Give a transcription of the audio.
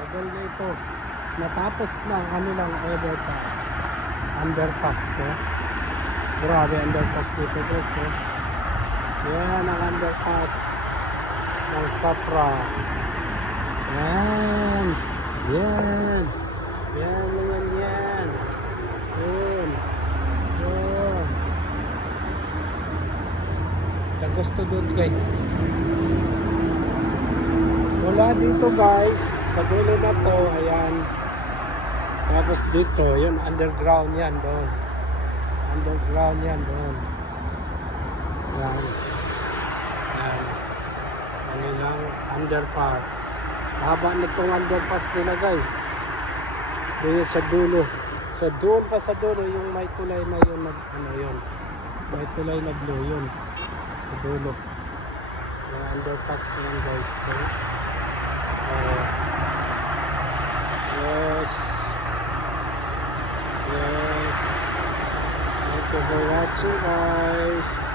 Tagal na ito. Natapos na ang kanilang underpass. Grabe underpass dito guys. Yan ang underpass ng Safra. Yan. Yan. Yan. Yan. Yan. Gusto doon guys. Wala dito guys. Sa dulo na to. Ayan. Tapos dito. Yun underground yan doon. Underground yan doon. Yan. Yan. Kanilang underpass. Haba nitong underpass nila guys. Doon sa dulo. Sa doon pa sa dulo. Yung may tulay na yun. Yun. May tulay na blue yun. Sa dulo. Yung underpass na yan guys. Yes. Yes. Thank you for watching guys.